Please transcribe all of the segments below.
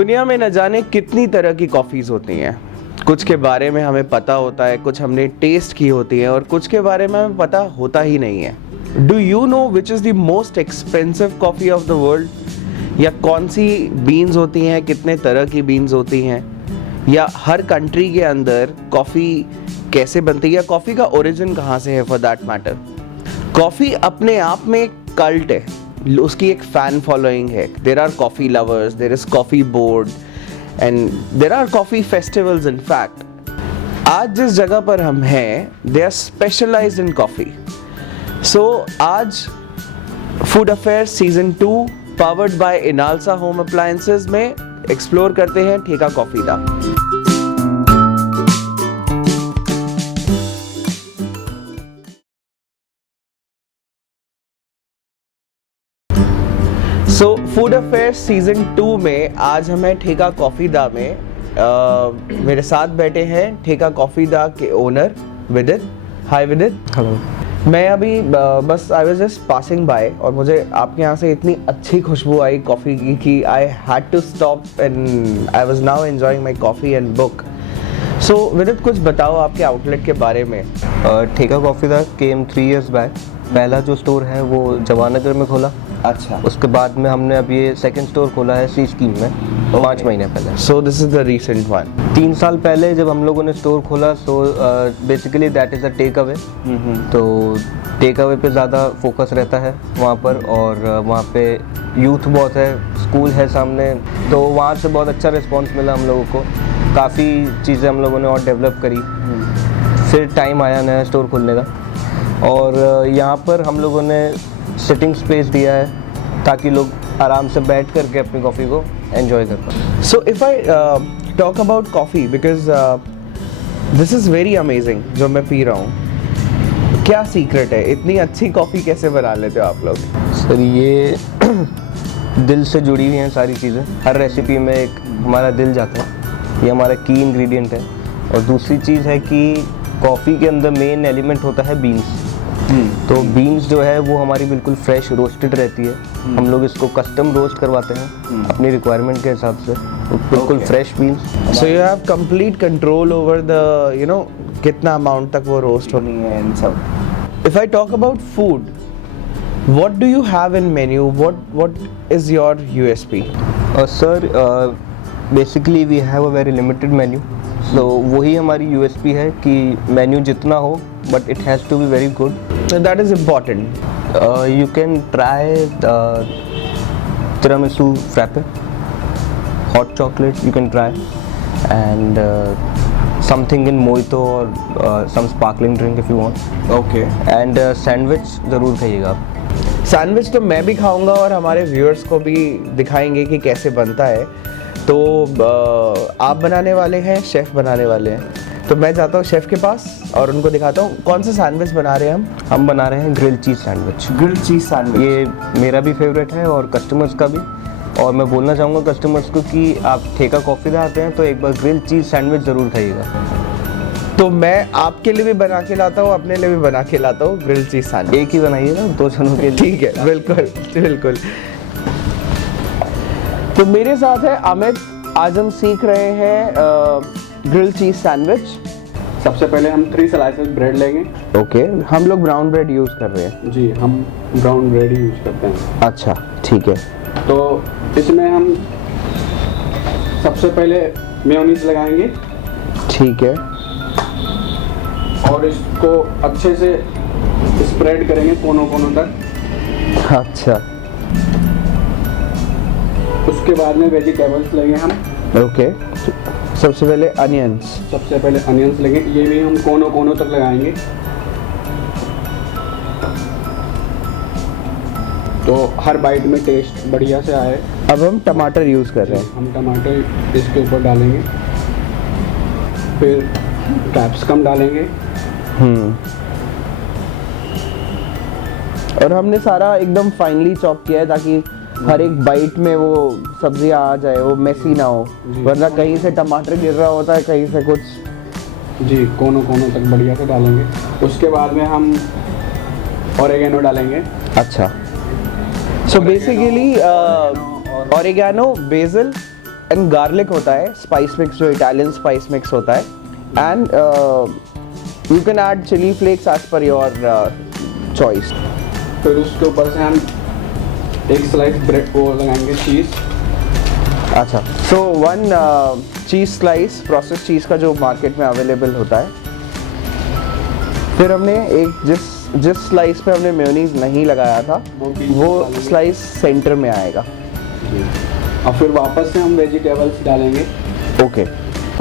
दुनिया में न जाने कितनी तरह की कॉफ़ीज़ होती हैं। कुछ के बारे में हमें पता होता है, कुछ हमने टेस्ट की होती हैं और कुछ के बारे में हमें पता होता ही नहीं है। Do you know which is the most expensive coffee of the world? या कौन सी बीन्स होती हैं, कितने तरह की बीन्स होती हैं, या हर कंट्री के अंदर कॉफ़ी कैसे बनती है, या कॉफ़ी का ओरिजिन कहाँ से है फॉर दैट मैटर। कॉफ़ी अपने आप में एक कल्ट है, उसकी एक फ़ैन फॉलोइंग है। There are coffee lovers, there is coffee board and there are coffee festivals. In fact आज जिस जगह पर हम हैं, they are specialized in coffee. So आज food affairs season 2 powered by Inalsa home appliances में explore करते हैं ठेका कॉफ़ी दा। सो फूड अफेयर्स सीजन 2 में आज हमें ठेका कॉफ़ी दा में मेरे साथ बैठे हैं ठेका कॉफ़ी दा के ओनर विदित। हाय विदित। हेलो। मैं अभी बस I was just passing by और मुझे आपके यहाँ से इतनी अच्छी खुशबू आई कॉफ़ी की कि I had to stop and I was now enjoying my coffee and book. So Vidit, कुछ बताओ आपके आउटलेट के बारे में। ठेका कॉफ़ी दा केम 3 years बैक। पहला जो स्टोर है वो जवाहरनगर में खोला। अच्छा। उसके बाद में हमने अब ये सेकंड स्टोर खोला है सी स्कीम में 5 महीने पहले। So this is the recent one. 3 साल पहले जब हम लोगों ने स्टोर खोला, so basically that is a take away. तो टेक अवे पे ज़्यादा फोकस रहता है वहाँ पर, और वहाँ पे यूथ बहुत है, स्कूल है सामने, तो वहाँ से बहुत अच्छा रिस्पॉन्स मिला हम लोगों को। काफ़ी चीज़ें हम लोगों ने और डेवलप करी। फिर टाइम आया नया स्टोर खोलने का, और यहाँ पर हम लोगों ने सिटिंग स्पेस दिया है ताकि लोग आराम से बैठ करके अपनी कॉफ़ी को एंजॉय कर पाएं। So if I talk about coffee, because this is very amazing जो मैं पी रहा हूँ। क्या सीक्रेट है, इतनी अच्छी कॉफ़ी कैसे बना लेते हो आप लोग? सर ये दिल से जुड़ी हुई हैं सारी चीज़ें। हर रेसिपी में एक हमारा दिल जाता है, ये हमारा की इंग्रेडिएंट है। और दूसरी चीज़ है कि कॉफ़ी के अंदर मेन एलिमेंट होता है बीन्स। तो बीन्स जो है वो हमारी बिल्कुल फ्रेश रोस्टेड रहती है। हम लोग इसको कस्टम रोस्ट करवाते हैं अपनी रिक्वायरमेंट के हिसाब से, बिल्कुल fresh beans. So you have complete control over the you know कितना अमाउंट तक वो रोस्ट होनी है इन सब। If I talk about food, what do you have in menu, what is your USP? Sir basically we have a very limited menu. तो वही हमारी यूएसपी है कि मेन्यू जितना हो, but it has to be very good. That is important. You can try tiramisu frappe, hot chocolate you can try, and something in mojito or some sparkling drink if you want. Okay. And sandwich ज़रूर खाइएगा आप। Sandwich तो मैं भी खाऊंगा और हमारे viewers को भी दिखाएंगे कि कैसे बनता है। तो आप बनाने वाले हैं, शेफ़ बनाने वाले हैं, तो मैं जाता हूँ शेफ़ के पास और उनको दिखाता हूँ कौन सा सैंडविच बना रहे हैं हम। हम बना रहे हैं ग्रिल चीज़ सैंडविच। ग्रिल चीज़ सैंडविच, ये मेरा भी फेवरेट है और कस्टमर्स का भी। और मैं बोलना चाहूँगा कस्टमर्स को कि आप ठेका कॉफ़ी दा आते हैं तो एक बार ग्रिल चीज़ सैंडविच ज़रूर खाइएगा। तो मैं आपके लिए भी बना के लाता हूँ, अपने लिए भी बना के लाता हूँ ग्रिल चीज़ सैंडविच। एक ही बनाइएगा 2 जनों के लिए। ठीक है, बिल्कुल बिल्कुल। तो मेरे साथ है अमित। आज हम सीख रहे हैं ग्रिल चीज़ सैंडविच। सबसे पहले हम 3 स्लाइसेस ब्रेड लेंगे। ओके, हम लोग ब्राउन ब्रेड यूज़ कर रहे हैं। जी, हम ब्राउन ब्रेड ही यूज़ करते हैं। अच्छा, ठीक है। तो इसमें हम सबसे पहले मेयोनीज लगाएंगे। ठीक है। और इसको अच्छे से स्प्रेड करेंगे कोनों कोनों तक। अच्छा। उसके बाद में वेजिटेबल्स लेंगे हम। ओके, सबसे पहले अनियंस। सबसे पहले अनियंस लेंगे, ये भी हम कोनों कोनों तक लगाएंगे। तो हर बाइट में टेस्ट बढ़िया से आए। अब हम टमाटर यूज़ कर रहे हैं। हम टमाटर इसके ऊपर डालेंगे, फिर कैप्सिकम डालेंगे। और हमने सारा एकदम फाइनली चॉप किया है ताकि हर एक बाइट में वो सब्जियां आ जाए, वो मेसी ना हो, वरना कहीं से टमाटर गिर रहा होता है, कहीं से कुछ। जी, कोनों कोनों तक बढ़िया से डालेंगे। उसके बाद में हम ऑरिगेनो डालेंगे। अच्छा, so basically oregano, basil and garlic होता है, स्पाइस मिक्स जो इटालियन स्पाइस मिक्स होता है, and you can add chili flakes as per your choice. फिर उसके ऊपर से हम एक स्लाइस ब्रेड को लगाएंगे चीज़। अच्छा, so one cheese slice, process cheese का जो मार्केट में अवेलेबल होता है। फिर हमने एक जिस स्लाइस पे हमने मेयोनीज नहीं लगाया था वो स्लाइस सेंटर में आएगा। और फिर वापस से हम वेजिटेबल्स डालेंगे। ओके।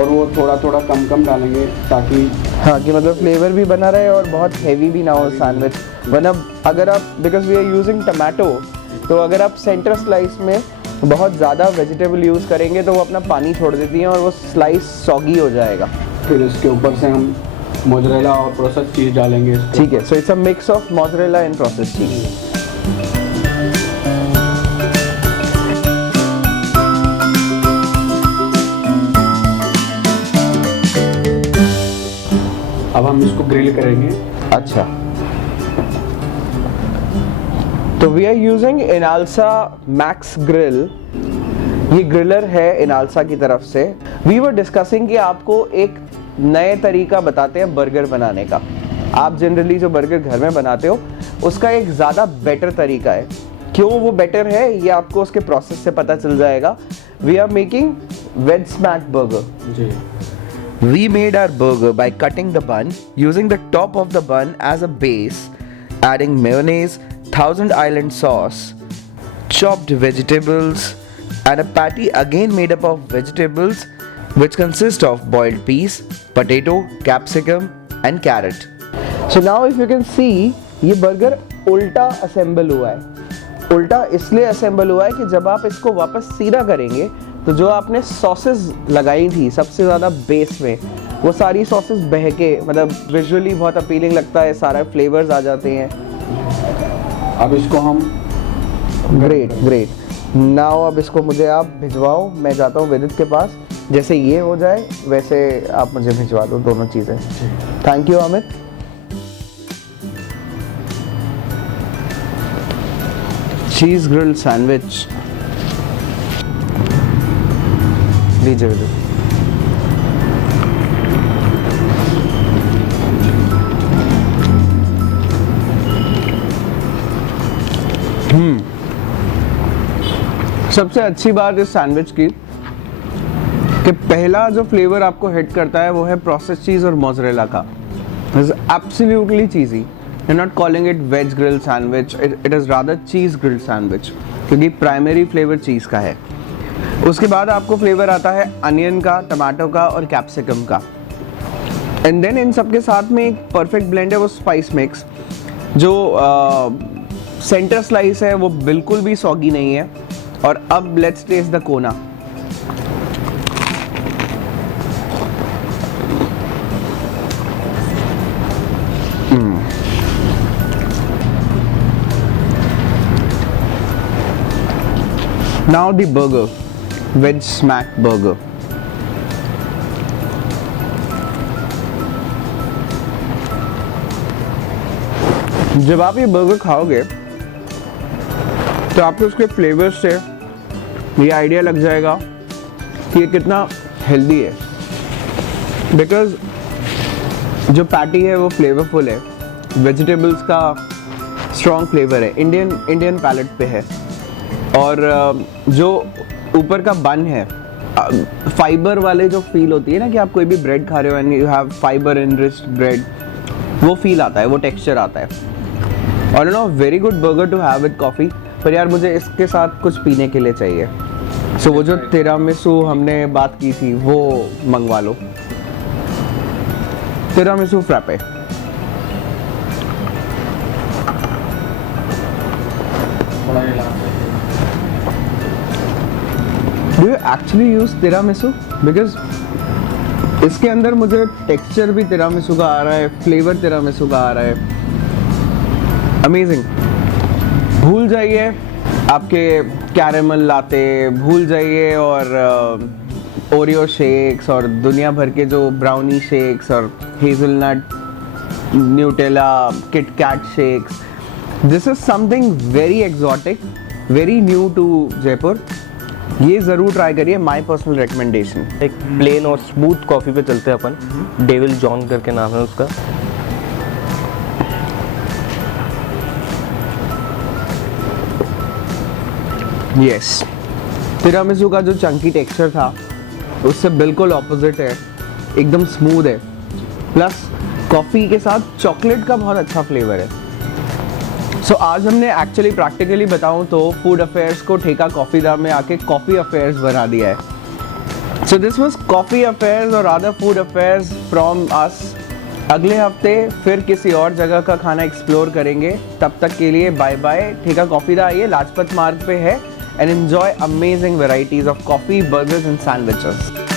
और वो थोड़ा थोड़ा कम डालेंगे ताकि हाँ, कि मतलब फ्लेवर भी बना रहे और बहुत हैवी भी ना हो सैंडविच। वरना अगर आप, because we are using tomato, तो अगर आप सेंटर स्लाइस में बहुत ज़्यादा वेजिटेबल यूज़ करेंगे तो वो अपना पानी छोड़ देती हैं और वो स्लाइस सॉगी हो जाएगा। फिर इसके ऊपर से हम मोज़रेला और प्रोसेस चीज़ डालेंगे। ठीक है, so it's a mix of mozzarella and process cheese. अब हम इसको ग्रिल करेंगे। अच्छा, तो we are using Inalsa max grill. ये ग्रिलर है इनालसा की तरफ से। वी वर डिस्कसिंग कि आपको एक नए तरीका बताते हैं बर्गर बनाने का। आप जनरली जो बर्गर घर में बनाते हो उसका एक ज़्यादा बेटर तरीका है। क्यों वो बेटर है ये आपको उसके प्रोसेस से पता चल जाएगा। We are making veg smack burger. जी। We made our burger by cutting the bun, using the top of the bun as a base, adding mayonnaise, Thousand Island sauce, chopped vegetables, and a patty again made up of vegetables which consist of boiled peas, potato, capsicum, and carrot. So now if you can see, ये burger उल्टा assemble हुआ है। उल्टा इसलिए assemble हुआ है कि जब आप इसको वापस सीधा करेंगे तो जो आपने सॉसेस लगाई थी सबसे ज़्यादा बेस में, वो सारी सॉसेस बह के, मतलब विजुअली बहुत अपीलिंग लगता है, सारे फ्लेवर्स आ जाते हैं। अब इसको हम ग्रेट नाउ अब इसको मुझे आप भिजवाओ। मैं जाता हूँ विदित के पास। जैसे ये हो जाए वैसे आप मुझे भिजवा दो दोनों चीज़ें। Thank you Amit. Cheese grilled sandwich लीजिए विदित। सबसे अच्छी बात इस सैंडविच की कि पहला जो फ्लेवर आपको हिट करता है वो है प्रोसेस चीज़ और मोज़रेला का। It's absolutely cheesy. You not calling it veg grilled sandwich, it is rather cheese grilled sandwich, क्योंकि प्राइमरी फ्लेवर चीज़ का है। उसके बाद आपको फ्लेवर आता है अनियन का, टमाटो का और कैप्सिकम का। एंड देन इन सबके साथ में एक परफेक्ट ब्लेंड है वो स्पाइस मिक्स। जो सेंटर स्लाइस है वो बिल्कुल भी सॉगी नहीं है। और अब लेट्स टेस्ट द कोना। Now the burger, veg smack burger. जब आप ये बर्गर खाओगे तो आपको उसके फ्लेवर से ये आइडिया लग जाएगा कि ये कितना हेल्दी है। बिकॉज जो पैटी है वो फ्लेवरफुल है, वेजिटेबल्स का स्ट्रॉन्ग फ्लेवर है, इंडियन पैलेट पे है। और जो ऊपर का बन है, फाइबर वाले जो फील होती है ना कि आप कोई भी ब्रेड खा रहे हो and you have fibre enriched bread, वो फील आता है, वो टेक्सचर आता है। और you know very good burger to have with coffee. पर यार मुझे इसके साथ कुछ पीने के लिए चाहिए। सो वो जो तिरामिसू हमने बात की थी वो मंगवा लो, tiramisu frappe. Do you actually use tiramisu? Because इसके अंदर मुझे टेक्सचर भी तिरामिसू का आ रहा है, फ्लेवर तिरामिसू का आ रहा है। अमेजिंग। भूल जाइए आपके कैरेमल लाते, भूल जाइए और ओरियो शेक्स और दुनिया भर के जो ब्राउनी शेक्स और hazelnut, Nutella, Kit Kat shakes. This is something very exotic, very new to Jaipur. ये ज़रूर ट्राई करिए, माई पर्सनल रिकमेंडेशन। एक प्लेन और स्मूथ कॉफ़ी पे चलते हैं अपन। डेविल जॉन करके नाम है उसका। यस, तिरामिसू का जो चंकी टेक्सचर था उससे बिल्कुल ऑपोजिट है, एकदम स्मूथ है, प्लस कॉफ़ी के साथ चॉकलेट का बहुत अच्छा फ्लेवर है। सो आज हमने एक्चुअली प्रैक्टिकली बताऊं तो फूड अफेयर्स को ठेका कॉफ़ी दाम में आके कॉफ़ी अफेयर्स बना दिया है। So this was coffee affairs और other food affairs from us. अगले हफ्ते फिर किसी और जगह का खाना एक्सप्लोर करेंगे। तब तक के लिए बाय बाय। ठेका कॉफ़ी दा आइए, लाजपत मार्ग पे है, and enjoy amazing varieties of coffee, burgers and sandwiches.